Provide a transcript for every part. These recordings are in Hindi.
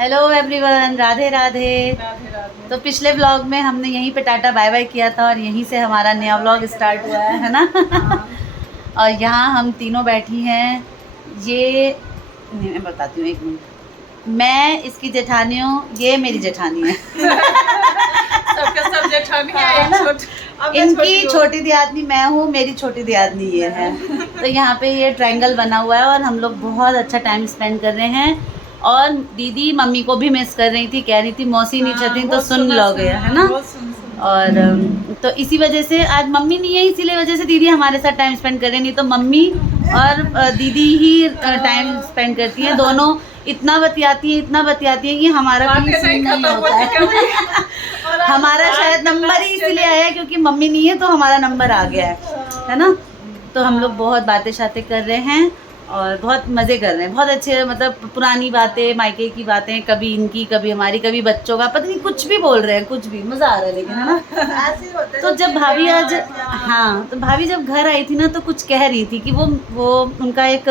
Hello everyone, Radhe Radhe. राधे राधे। तो पिछले व्लॉग में हमने यहीं पे टाटा बाय बाय किया था और यहीं से हमारा नया व्लॉग स्टार्ट हुआ है ना। हाँ। और यहाँ हम तीनों बैठी हैं। ये मैं बताती हूँ, एक मिनट। मैं इसकी जेठानी हूँ, ये मेरी जेठानी है। सबके सब जेठानी है, है ना? अब मैं इनकी हूँ। छोटी दियादनी मैं हूँ, मेरी छोटी दियादनी ये है। तो यहाँ पे ये ट्रायंगल बना हुआ है और हम लोग बहुत अच्छा टाइम स्पेंड कर रहे हैं। और दीदी मम्मी को भी मिस कर रही थी, कह रही थी मौसी नहीं छथिन तो सुन लोगे, है ना। और तो इसी वजह से आज मम्मी नहीं है, इसीलिए वजह से दीदी हमारे साथ टाइम स्पेंड कर रहे, नहीं तो मम्मी और दीदी ही टाइम स्पेंड करती हैं। दोनों इतना बतियाती हैं कि हमारा कोई सीन नहीं होता है। हमारा शायद नंबर ही इसीलिए आया है क्योंकि मम्मी नहीं है, तो हमारा नंबर आ गया है ना। तो हम लोग बहुत बातें शातें कर रहे हैं और बहुत मज़े कर रहे हैं, बहुत अच्छे। मतलब पुरानी बातें, मायके की बातें, कभी इनकी कभी हमारी, कभी बच्चों का, पता नहीं कुछ भी बोल रहे हैं, कुछ भी मज़ा आ रहा है, लेकिन है ना। तो जब भाभी आज, हाँ, तो भाभी जब घर आई थी ना तो कुछ कह रही थी कि वो उनका एक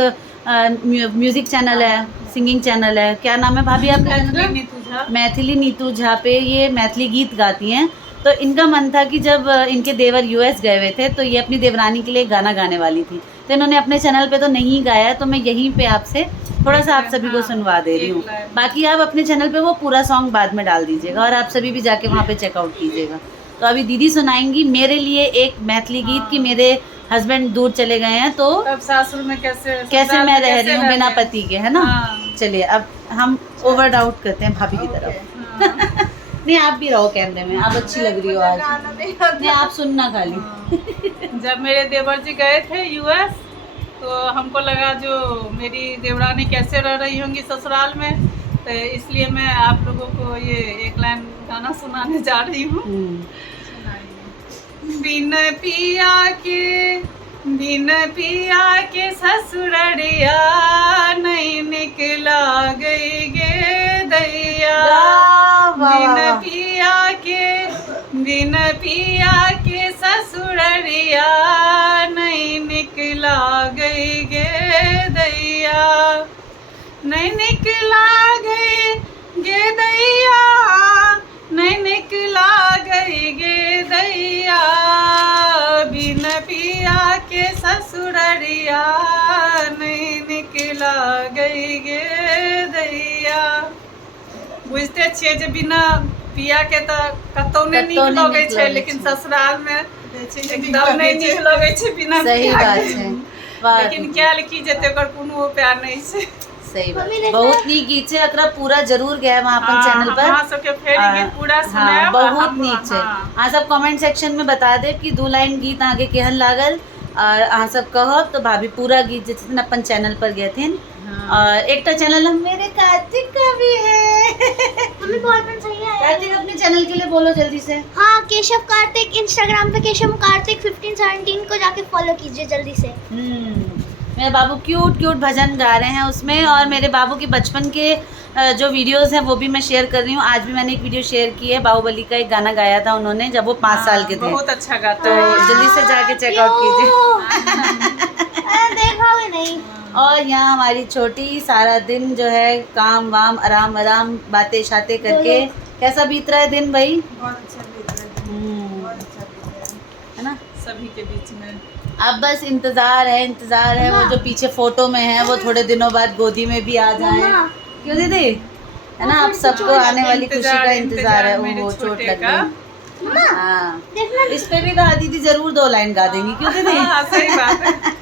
म्यूज़िक चैनल है, सिंगिंग चैनल है। क्या नाम है भाभी आपका? मैथिली नीतू झा पे ये मैथिली गीत गाती हैं। तो इनका मन था कि जब इनके देवर यूएस गए हुए थे तो ये अपनी देवरानी के लिए गाना गाने वाली थी, तो इन्होंने अपने चैनल पे तो नहीं गाया, तो मैं यहीं पे आपसे थोड़ा सा आप सभी को सुनवा दे रही हूँ। बाकी आप अपने चैनल पे वो पूरा सॉन्ग बाद में डाल दीजिएगा और आप सभी भी जाके वहाँ पे चेकआउट कीजिएगा। तो अभी दीदी सुनाएंगी मेरे लिए एक मैथिली गीत कि मेरे हस्बैंड दूर चले गए हैं तो अब सासुर में कैसे मैं रह रही हूँ बिना पति के, है ना। हाँ। चलिए अब हम ओवर डाउट करते हैं भाभी की तरफ। नहीं, आप भी रहो कैमरे में, आप अच्छी लग रही हो आज। नहीं, आप सुनना खाली। जब मेरे देवर जी गए थे यूएस तो हमको लगा जो मेरी देवरानी कैसे रह रही होंगी ससुराल में, तो इसलिए मैं आप लोगों को ये एक लाइन गाना सुनाने जा रही हूँ। बिन पिया के ससुररिया नहीं निकला गई गे दैया। बिन पिया के ससुररिया नहीं निकला गई गे दैया। नहीं निकला गई गे दैया, नहीं निकला गई गे दैया। बिन पिया के ससुररिया नहीं निकला गई गे दैया। बुझते छियै जे बिना पिया के तो कतौ नहीं नीक लगे छै, लेकिन ससुराल में एकदम नहीं नीक लगे छै बिना पिया के। लेकिन क्या लिखी जेते ओकर कोनो उपाय नहीं छै। सही बात, बहुत नीक गीत है। अकरा पूरा जरूर गया वहाँ अपन चैनल पर, हाँ, सबके फेरी गीत पूरा सुनाया। बहुत नीक है। हाँ, सब कमेंट सेक्शन में बता दे कि 2 लाइन गीत आगे केहन लागल और अहाँ सब कहब तो भाभी पूरा गीत जे छथिन अपन चैनल पर गए थे। और एक चैनल हम मेरे कार्तिक का भी है। मम्मी बॉयफ्रेंड सही है। कार्तिक अपने चैनल के लिए बोलो जल्दी से। हाँ, केशव कार्तिक, इंस्टाग्राम पे केशव कार्तिक 1517 को जाके फॉलो कीजिए जल्दी से। मेरे बाबू क्यूट भजन गा रहे हैं उसमें, और मेरे बाबू के बचपन के जो वीडियोस हैं वो भी मैं शेयर कर रही हूँ। आज भी मैंने एक वीडियो शेयर की है, बाहुबली का एक गाना गाया था उन्होंने जब वो 5 साल के थे। बहुत अच्छा गाता तो है। जल्दी से जाके चेकआउट कीजिए। देखा भी नहीं। और यहाँ हमारी छोटी सारा दिन जो है काम वाम आराम बातें शातें करके, कैसा बीत रहा है दिन भाई? बहुत अच्छा बीत रहा है, बहुत अच्छा बीत रहा है ना, सभी के बीच में। अब बस इंतजार है वो जो पीछे फोटो में है वो थोड़े दिनों बाद गोदी में भी आ जाए। क्यों दीदी, है ना। आप सबको आने वाली खुशी का इंतजार है। वो चोट लग गई। हाँ, इस पे भी गा दीदी जरूर 2 लाइन गा देंगी। क्यों दीदी? हाँ, सही बात है।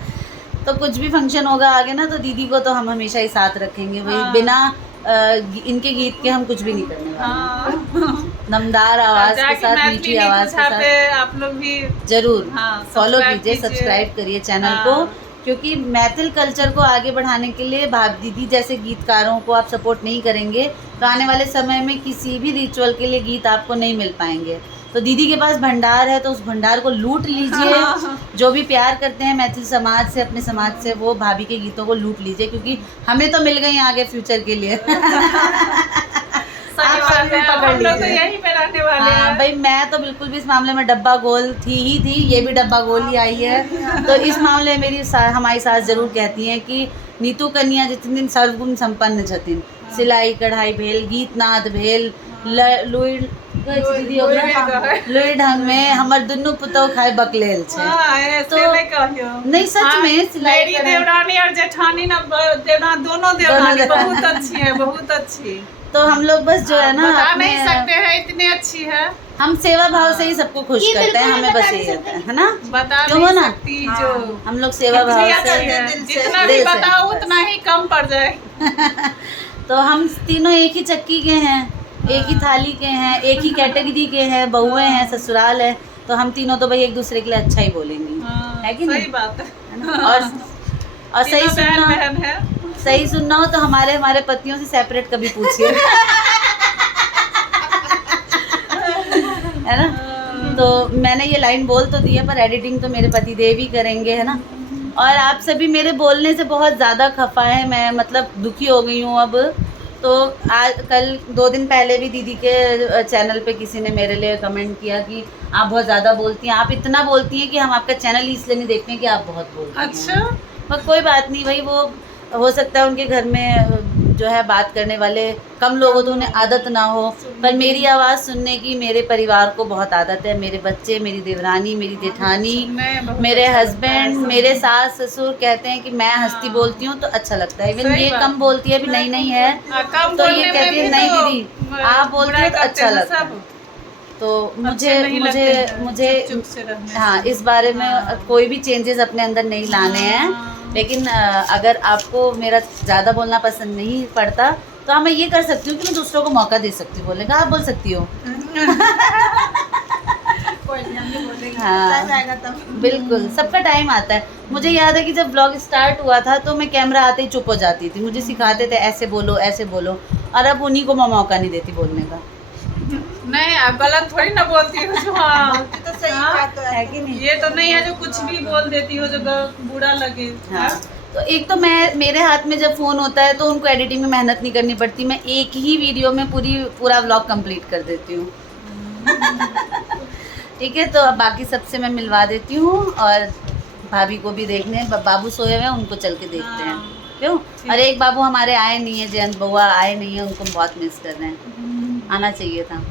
तो कुछ भी फंक्शन होगा आगे ना तो दीदी को तो हम हमेशा ही साथ रखेंगे भाई। बिना इनके गीत के हम कुछ भी नहीं करने वाले। दमदार आवाज के साथ, मीठी आवाज के साथ आप लोग भी जरूर फॉलो सब्सक्राइब कीजिए, सब्सक्राइब करिए चैनल को, क्योंकि मैथिल कल्चर को आगे बढ़ाने के लिए दीदी जैसे गीतकारों को आप सपोर्ट नहीं करेंगे तो आने वाले समय में किसी भी रिचुअल के लिए गीत आपको नहीं मिल पाएंगे। तो दीदी के पास भंडार है तो उस भंडार को लूट लीजिए। जो भी प्यार करते हैं मैथिल समाज से, अपने समाज से, वो भाभी के गीतों को लूट लीजिए, क्योंकि हमें तो मिल गई आगे फ्यूचर के लिए। आप सब भी पकड़ लीजिए। यही पे रहने वाले हैं भाई। मैं तो बिल्कुल भी इस मामले में डब्बा गोल थी, ये भी डब्बा गोल ही आई है। तो इस मामले में हमारी सास जरूर कहती हैं कि नीतू कन्या जितनी सर्वगुण संपन्न छथिन, सिलाई कढ़ाई भेल, गीत नाद भेल, लुई ढंग में हमर दुनू पुतौह खाए बकलेल छे। हाँ, ऐसे तो नहीं कहियो। नहीं सच में सिलाई मेरी देवरानी और जेठानी ना दोनों देवरानी बहुत अच्छी है, बहुत अच्छी। तो हम लोग बस जो है ना बता नहीं सकते हैं, इतनी अच्छी है। हम सेवा भाव से ही सबको खुश करते हैं, हमें बस यही होता है ना, बता क्यों नहीं ना? सकती जो हम लोग सेवा भाव से जितना भी बताओ उतना ही कम पड़ जाए। तो हम तीनों एक ही चक्की के हैं, एक ही थाली के हैं, एक ही कैटेगरी के हैं, बहुएं हैं, ससुराल है, तो हम तीनों तो भाई एक दूसरे के लिए अच्छा ही बोलेंगे, है कि नहीं? सही बात है। और सही सुनना, बहन है। सही सुनना हो तो हमारे पतियों से सेपरेट कभी पूछिए, है ना? तो मैंने ये लाइन बोल तो दी है, पर एडिटिंग तो मेरे पति देव ही करेंगे, है ना? और आप सभी मेरे बोलने से बहुत ज़्यादा खफा है, मैं मतलब दुखी हो गई हूँ अब। तो आज कल 2 दिन पहले भी दीदी के चैनल पे किसी ने मेरे लिए कमेंट किया कि आप बहुत ज़्यादा बोलती हैं, आप इतना बोलती हैं कि हम आपका चैनल इसलिए नहीं देखते हैं कि आप बहुत बोलती हैं। अच्छा, पर कोई बात नहीं भाई, वो हो सकता है उनके घर में जो है बात करने वाले कम लोग हो तो उन्हें आदत ना हो, पर मेरी आवाज़ सुनने की मेरे परिवार को बहुत आदत है। मेरे बच्चे, मेरी देवरानी, मेरी जेठानी, मेरे हस्बैंड, मेरे सास ससुर कहते हैं कि मैं हंसती बोलती हूँ तो अच्छा लगता है। इवन ये कम बोलती है, अभी नई नई है, तो ये कहती है नहीं दीदी आप बोलती हो तो अच्छा लगता है। तो मुझे हाँ, इस बारे में कोई भी चेंजेस अपने अंदर नहीं लाने हैं, लेकिन अगर आपको मेरा ज़्यादा बोलना पसंद नहीं पड़ता तो हाँ, मैं ये कर सकती हूँ कि मैं दूसरों को मौका दे सकती हूँ बोलने का। आप बोल सकती हो। हाँ बिल्कुल, सबका टाइम आता है। मुझे याद है कि जब ब्लॉग स्टार्ट हुआ था तो मैं कैमरा आते ही चुप हो जाती थी, मुझे सिखाते थे ऐसे बोलो ऐसे बोलो, और अब उन्हीं को मैं मौका नहीं देती बोलने का। नहीं, आप गलत थोड़ी ना बोलती हो जो, हाँ तो सही बात है कि नहीं? ये तो नहीं है जो कुछ भी बोल देती हो जो बुरा लगे। हाँ, तो एक तो मेरे हाथ में जब फ़ोन होता है तो उनको एडिटिंग में मेहनत नहीं करनी पड़ती, मैं एक ही वीडियो में पूरा व्लॉग कंप्लीट कर देती हूँ। ठीक है, तो अब बाकी सबसे मैं मिलवा देती हूँ, और भाभी को भी देखने, बाबू सोए हुए हैं, उनको चल के देखते हैं। क्यों? और एक बाबू हमारे आए नहीं है, जयंत बउआ आए नहीं है, उनको बहुत मिस कर रहे हैं, आना चाहिए था।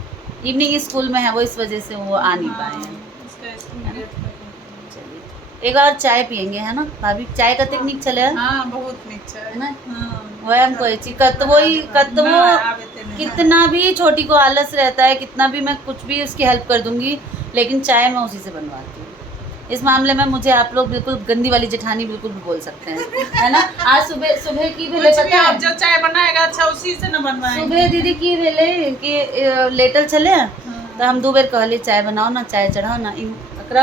इवनिंग स्कूल में है वो, इस वजह से वो आ नहीं पाए हैं। चलिए एक और चाय पियेंगे, है ना भाभी? चाय का तकनीक चले हाँ, बहुत नीचे है ना? वह हम कोई चीज कतवो कितना भी छोटी को आलस रहता है, कितना भी मैं कुछ भी उसकी हेल्प कर दूंगी, लेकिन चाय मैं उसी से बनवाती हूँ। इस मामले में मुझे आप लोग बिल्कुल गंदी वाली जेठानी बिल्कुल भी बोल सकते हैं, है ना? आज सुबह की भेले पता है, जो चाय बनाएगा अच्छा उसी से न बनवाएंगे। सुबह दीदी की भेले कि लेटल चले तो हम 2 बेर कहले चाय बनाओ ना, चाय चढ़ाओ ना। एकरा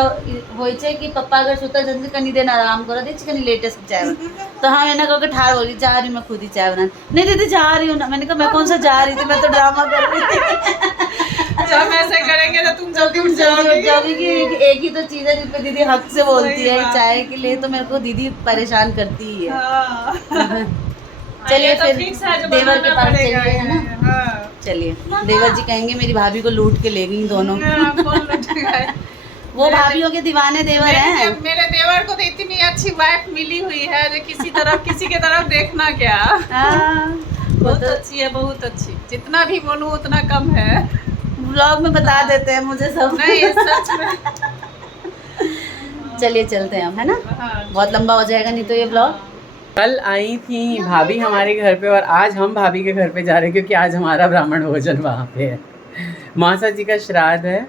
होय छै कि पप्पा अगर सुतल जल्दी कनी देर आराम कर दै छी, कनी लेटेस्ट चाय बना, तो हम एना कह के ठाड़ बोली जा रही मैं खुद ही चाय बनाने। नहीं दीदी जा रही हूँ ना, मैंने कहा मैं कौन सा जा रही थी, मैं तो ड्रामा कर रही थी। जब ऐसे करेंगे तो तुम जल्दी उठ जाओगी कि एक ही तो चीज़ है जिस पे दीदी हक से बोलती है चाय के लिए, तो मेरे को दीदी परेशान करती ही है। चलिए फिर देवर के पास चलिए, है ना? चलिए, देवर जी कहेंगे मेरी भाभी को लूट के ले गई दोनों। वो भाभीियों के दीवाने देवर हैं। मेरे देवर को तो इतनी अच्छी वाइफ मिली हुई है जो किसी के तरफ देखना क्या। बहुत अच्छी है, बहुत अच्छी। जितना भी बोलूं उतना कम है। व्लॉग में बता देते हैं मुझे सब। नहीं सच में। चलिए चलते हैं हम, है ना? बहुत लंबा हो जाएगा नहीं तो ये व्लॉग। कल आई थी भाभी हमारे घर पे, और आज हम भाभी के घर पे जा रहे हैं क्योंकि आज हमारा ब्राह्मण भोजन वहाँ पे है। मासा जी का श्राद्ध है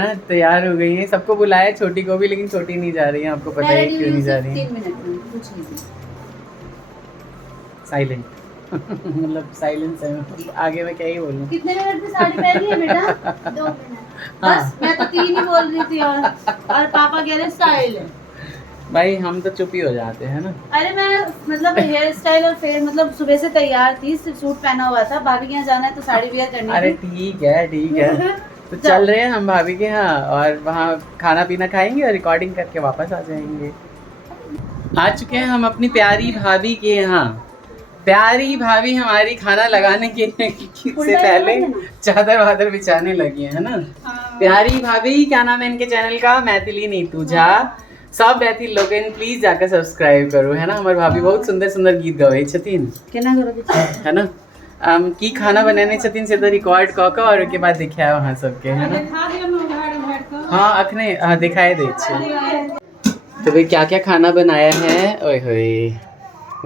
ना? तैयार हो गई है, सबको बुलाया, छोटी को भी, लेकिन छोटी नहीं जा रही है। आपको पता है क्यों नहीं जा रही है? 3 मिनट में कुछ नहीं, साइलेंट। मतलब साइलेंस है, आगे मैं क्या ही बोलूं। कितने मिनट में साड़ी पहनी है बेटा? 2 मिनट बस। मैं तो 3 ही बोल रही थी, और पापा कह रहे स्टाइल है। भाई हम तो चुप ही हो जाते हैं ना। अरे मैं मतलब हेयर स्टाइल और फेयर, मतलब सुबह से तैयार थी, सिर्फ सूट पहना हुआ था। भाभी के यहाँ जाना है तो साड़ी वेयर करनी अरे ठीक है तो चल रहे हैं हम भाभी के यहाँ, और वहाँ खाना पीना खाएंगे और रिकॉर्डिंग करके वापस आ जाएंगे। आ चुके हैं हम अपनी प्यारी भाभी के यहाँ। प्यारी भाभी हमारी खाना लगाने के से पहले चादर वादर बिछाने लगी है ना। प्यारी भाभी, क्या नाम है इनके चैनल का? मैथिली नीतू झा। सब मैथिल लोग प्लीज जाकर सब्सक्राइब करो, है ना? हमारे भाभी बहुत सुंदर सुंदर गीत गवे छथिन, केना करो है ना? की खाना बनाने छथिन से तो रिकॉर्ड क के और के बाद दिखाया वहाँ सबके है ना। खा दियो ना घर घर का। हाँ अखने हाँ दिखाई दे छे। तो भाई क्या क्या खाना बनाया है, ओए होए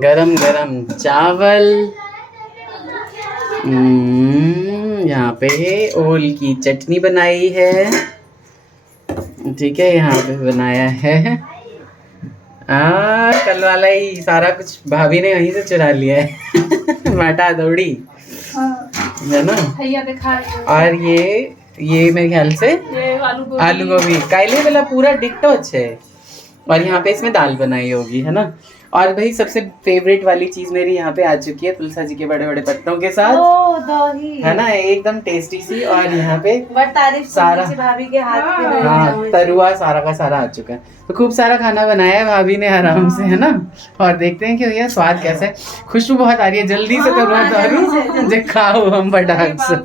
गरम गरम चावल, यहाँ पे ओल की चटनी बनाई है, ठीक है। यहाँ पे बनाया है कल वाला ही सारा कुछ भाभी ने वहीं से चुरा लिया है माटा दौड़ी है ना। भैया दिखा रही और ये मेरे ख्याल से ये आलू गोभी काइले वाला पूरा डिट्टो है। और यहाँ पे इसमें दाल बनाई होगी है ना। और भाई सबसे फेवरेट वाली चीज मेरी यहाँ पे आ चुकी है तुलसा जी के बड़े बड़े पत्तों के साथ, ओ दही है ना, एकदम टेस्टी सी। और यहाँ पे बट तारीफ सारा भाभी के हाथ की हाँ तरुआ सारा का सारा आ चुका है। तो खूब सारा खाना बनाया है भाभी ने आराम से, है ना। और देखते हैं कि भैया स्वाद कैसा है। खुशबू बहुत आ रही है, जल्दी से तरुआ तारू जे खाओ हम फटाक से।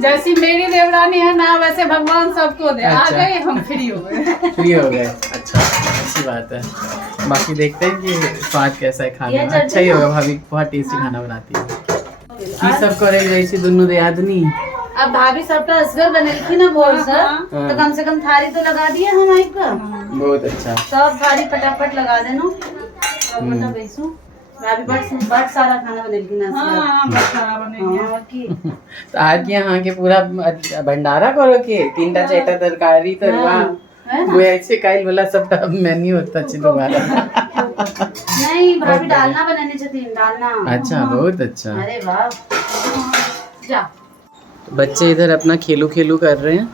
जैसी मेरी देवरानी है ना वैसे भगवान सबको दे। आ अच्छा। गए हम फ्री हो गए। फ्री हो गए, अच्छा अच्छी बात है। बाकी देखते हैं कि स्वाद कैसा है खाने में। अच्छा ही होगा, भाभी बहुत टेस्टी खाना बनाती है। की सब करे जैसे दोनों दे आदमी। अब भाभी सबका असगर बनेगी ना भोर से, तो कम से कम थारी तो लगा दिए हम आई का। बहुत अच्छा। सब थारी फटाफट लगा देना। मतलब वैसू भाभी बट सारा खाना बनेगी ना। हाँ बस सारा बनेंगे। और की तो आज यहाँ के पूरा भंडारा करो के 3टा 4टा तरकारी तरुआ वो ऐसे काइल वाला सब मेन्यू होता है दोबारा। नहीं भाभी डालना बनाने चाहिए, डालना। अच्छा बहुत अच्छा। अरे वाह जा। तो बच्चे इधर अपना खेलू खेलू कर रहे हैं,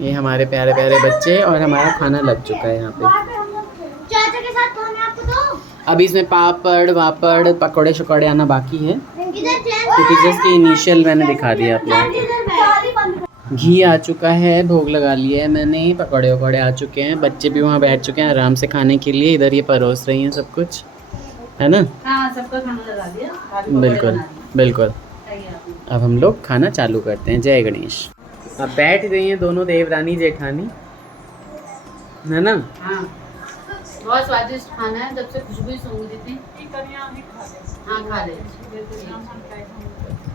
ये हमारे प्यारे प्यारे बच्चे। और हमारा खाना लग चुका है यहाँ पे। चाचा के साथ कौन है आपको तो? अभी इसमें पापड़ वापड़ पकौड़े शकौड़े आना बाकी है, इधर क्योंकि जस्ट इनिशियल मैंने दिखा दिया आप लोगों को। घी आ चुका है, भोग लगा लिया है मैंने, पकौड़े वकौड़े आ चुके हैं, बच्चे भी वहाँ बैठ चुके हैं आराम से खाने के लिए। इधर ये परोस रही हैं सब कुछ, है ना। हाँ सबका खाना लगा दिया भाभी को बिल्कुल बना दिया। बिल्कुल। सही है आपने। अब हम लोग खाना चालू करते हैं। जय गणेश। अब बैठ गई हैं दोनों देवरानी जेठानी, है ना। हाँ बहुत स्वादिष्ट खाना है, जब से खुशबू ही सूंघ रही थी। हाँ खा ले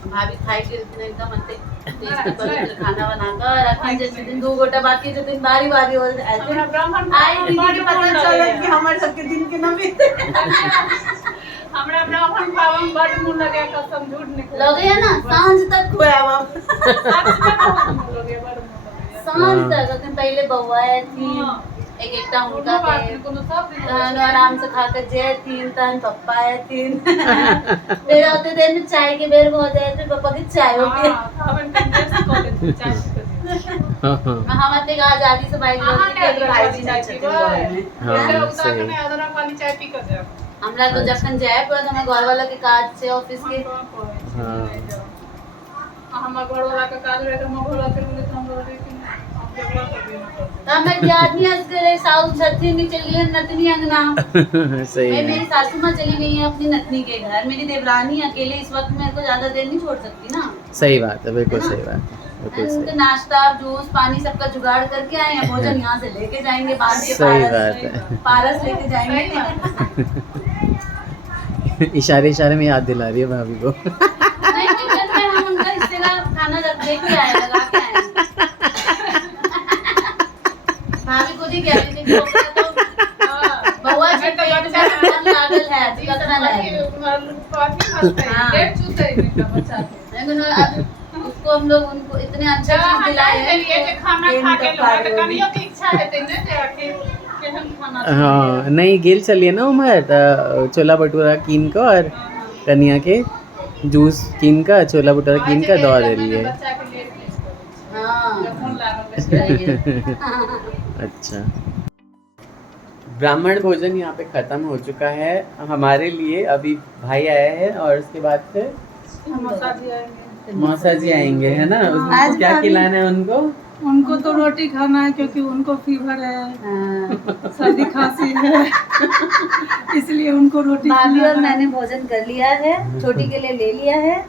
भाभी खाई के एकदम अच्छे टेस्टी पवित्र खाना बनाकर रखी। जैसे दिन 2 गोटा बाकी जो दिन बारी बारी हो ऐसे आई दीदी के पता चला कि हमारे सबके दिन के ना बीते। हमरा ब्राह्मण पावन बड़ मुंह लगे कसम झूठ निकल लगे है ना सांझ तक खुआवा सांझ तक। दिन पहले बउआ थी एक एकटा उनका के आराम से खाकर जे तीन तन पप्पा है तीन फिर होते देर में चाय के बेर हो जाए तो पापा की चाय होती है। हम आते का आजादी से भाई लोग के भाई जी नहीं छथिन घर में। हाँ सही। हमरा तो जखन जाए पर हमें घर वाला के काज से ऑफिस के हाँ हम घर वाला का काज रहे तो हम घर वाला के हम बोले कि मैं आदमी हंस करे साउथ छथिन में चली गई नतनी अंगना। सही मैं है। मेरी सासू माँ चली गई है अपनी नतनी के घर, मेरी देवरानी अकेले इस वक्त मेरे को ज्यादा देर नहीं छोड़ सकती ना। सही बात है, बिल्कुल सही बात है, बिल्कुल उनके सही। नाश्ता जूस पानी सबका जुगाड़ करके आए हैं, भोजन यहाँ से लेके जाएंगे बाद के सही बात है। पारस लेके जाएंगे। इशारे इशारे में याद दिला रही है भाभी को। नहीं किचन में हम उनका हिस्से का खाना लेके आए लगा के आए। भाभी खुद ही कह रही थी तो बउआ जी का बच्चा लागल है कितना लगे लेकिन उसको हम लोग उनको इतने अच्छा चीज दिलाए हैं खाना खा के लोग कनियो की इच्छा है तेने जाके केहन खाना। हाँ नहीं गेल चलिए ना उमर तो छोला भटूरा कीन का और कनिया के जूस कीन का छोला भटूरा कीन का दवा दे लिए। अच्छा ब्राह्मण भोजन यहाँ पे खत्म हो चुका है हमारे लिए। अभी भाई आया है और उसके बाद फिर मौसा जी आएंगे, है ना। उसको क्या खिलाना है उनको? उनको तो रोटी खाना है क्योंकि उनको फीवर है, सर्दी खांसी है इसलिए उनको रोटी भाभी खिलाना और है। मैंने भोजन कर लिया है, छोटी के लिए ले लिया है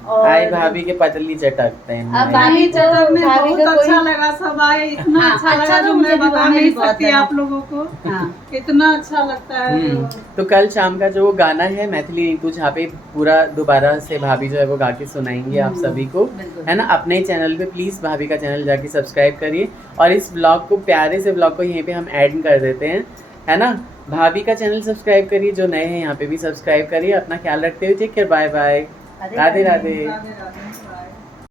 और आई भाभी के पतली चटकते हैं। अब भाभी तो में भाभी बहुत का अच्छा कोई लगा, सब आए, इतना हाँ, अच्छा अच्छा लगा तो जो मुझे मैं भी बता हमें भी नहीं बहुत सकती लगा। आप लोगों को, हाँ इतना अच्छा लगता है। तो कल शाम का जो गाना है मैथिली नीतू, जहाँ पे पूरा दोबारा से भाभी जो है वो गा के सुनाएंगे आप सभी को, बिल्कुल। है ना। अपने चैनल पे प्लीज़ भाभी का चैनल जाके सब्सक्राइब करिए, और इस ब्लॉग को, प्यारे से ब्लॉग को यहीं पे हम ऐड कर देते हैं, है ना। भाभी का चैनल सब्सक्राइब करिए, जो नए हैं यहाँ पे भी सब्सक्राइब करिए। अपना ख्याल रखते हुए take care, bye bye, Radhe Radhe. Radhe Radhe.